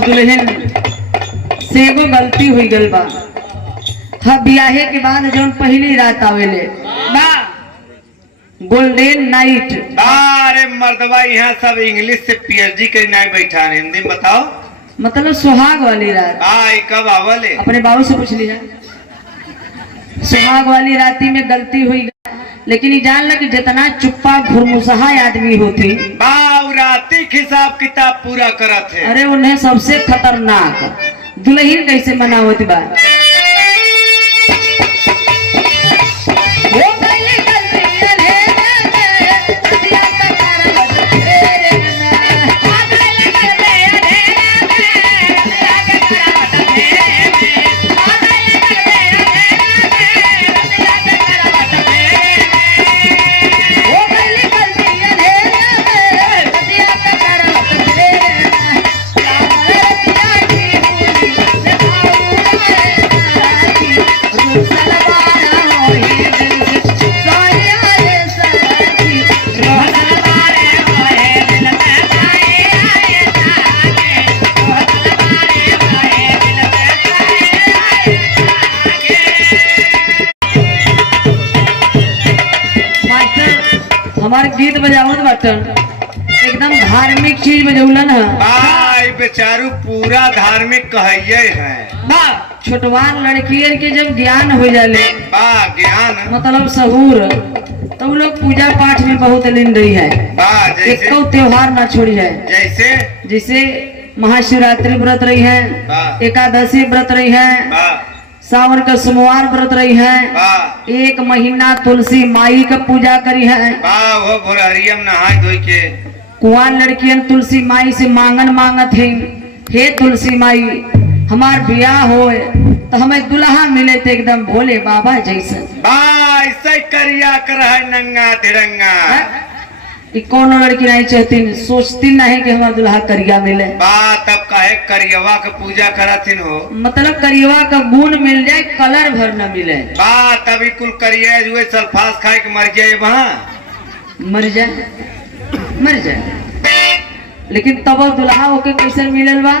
दुल्हन से एगो गलती हुई गल बा। हाँ, ब्याहे के बाद जौन पहली रात आवेले बा गोल्डन नाइट। अरे मर्दबा यहाँ सब इंग्लिश से पीएचडी के नहीं बैठा है, हिंदी में बताओ। मतलब सुहाग वाली रात। कब आवले? अपने बाबू से पूछ लीजिए। सुहाग वाली राती में गलती हुई, लेकिन ये जान लग जितना चुप्पा घुरमुसहा आदमी होती राती हिसाब किताब पूरा करत है। अरे उन्हें सबसे खतरनाक दुल्हन कैसे मनावत बा। हमारे गीत बजावत बाटन एकदम धार्मिक चीज बजौलन है। बेचारू पूरा धार्मिक कहिए है। बा छोटवान लड़कियन के जब ज्ञान हो जाले ज्ञान मतलब सहूर, तो वो लोग पूजा पाठ में बहुत लीन रही है। एक त्योहार ना छोड़ी है। जैसे महाशिवरात्रि व्रत रही है, एकादशी व्रत रही है, सावन का सोमवार व्रत रही है, एक महीना तुलसी माई का पूजा करी है। नहाय धोई के कुआन लड़कियन तुलसी माई से मांगन मांगत है, हे तुलसी माई हमार ब्याह हो तो हमें दुल्हा मिले तो एकदम भोले बाबा जैसे। ऐसे करिया कर है नंगा तिरंगा। कौन लड़की नहीं चाहती, सोचती नहीं कि हमारा दुल्हा करिया मिले। तब काहे करियवा का पूजा करथिन हो। मतलब करियवा का गुण मिल जाए, कलर भर न मिले। तभी कुल करिया हुए सल्फास खाए के मर जाए वहाँ मर जाए। लेकिन तब दुल्हा होके कैसे मिलल बा।